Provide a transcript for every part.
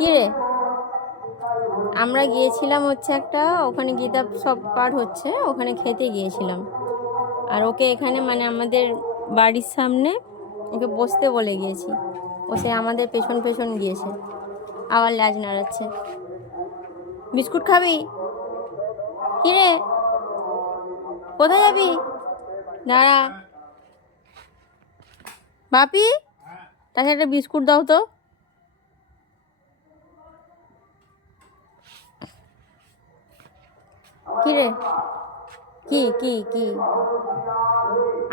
কি রে, আমরা গিয়েছিলাম হচ্ছে একটা, ওখানে গীতা সব পাঠ হচ্ছে, ওখানে খেতে গিয়েছিলাম। আর ওকে এখানে মানে আমাদের বাড়ির সামনে ওকে বসতে বলে গিয়েছি, ও সে আমাদের পেছন পেছন গিয়েছে, আবার ল্যাজ নাড়াচ্ছে। বিস্কুট খাবি? কি রে, কোথায় যাবি? দাঁড়া বাপি, তাকে একটা বিস্কুট দাও তো। কি রে, কি কি কি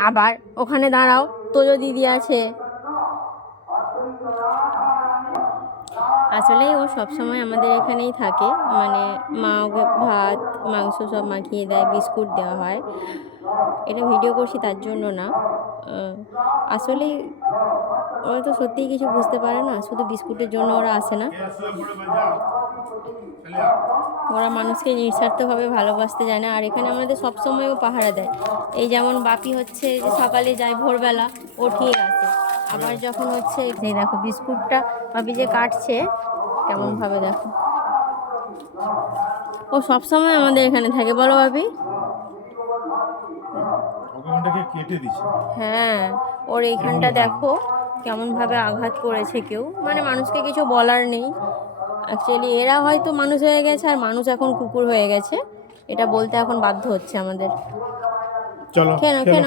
আবার ওখানে দাঁড়াও, তোজো দিদি আছে। আসলেই ও সবসময় আমাদের এখানেই থাকে, মানে মা ওকে ভাত মাংস সব মাখিয়ে দেয়, বিস্কুট দেওয়া হয়। এটা ভিডিও করছি তার জন্য না, আসলেই ওরা তো সত্যিই কিছু বুঝতে পারে না, শুধু বিস্কুটের জন্য ওরা আসে না। ওরা মানুষকে নিঃস্বার্থভাবে ভালোবাসতে যায় না। আর এখানে আমাদের সবসময় ও পাহারা দেয়। এই যেমন বাপি হচ্ছে যে সকালে যায় ভোরবেলা, ও ঠিক আছে। আবার যখন হচ্ছে এই দেখো বিস্কুটটা বাপি যে কাটছে কেমনভাবে, দেখো ও সবসময় আমাদের এখানে থাকে, বলো বাপি। হ্যাঁ, ওর এইখানটা দেখো কেমনভাবে আঘাত করেছে কেউ, মানে মানুষকে কিছু বলার নেই। অ্যাকচুয়ালি এরা হয়তো মানুষ হয়ে গেছে আর মানুষ এখন কুকুর হয়ে গেছে, এটা বলতে এখন বাধ্য হচ্ছে আমাদের। চলো কেন কেন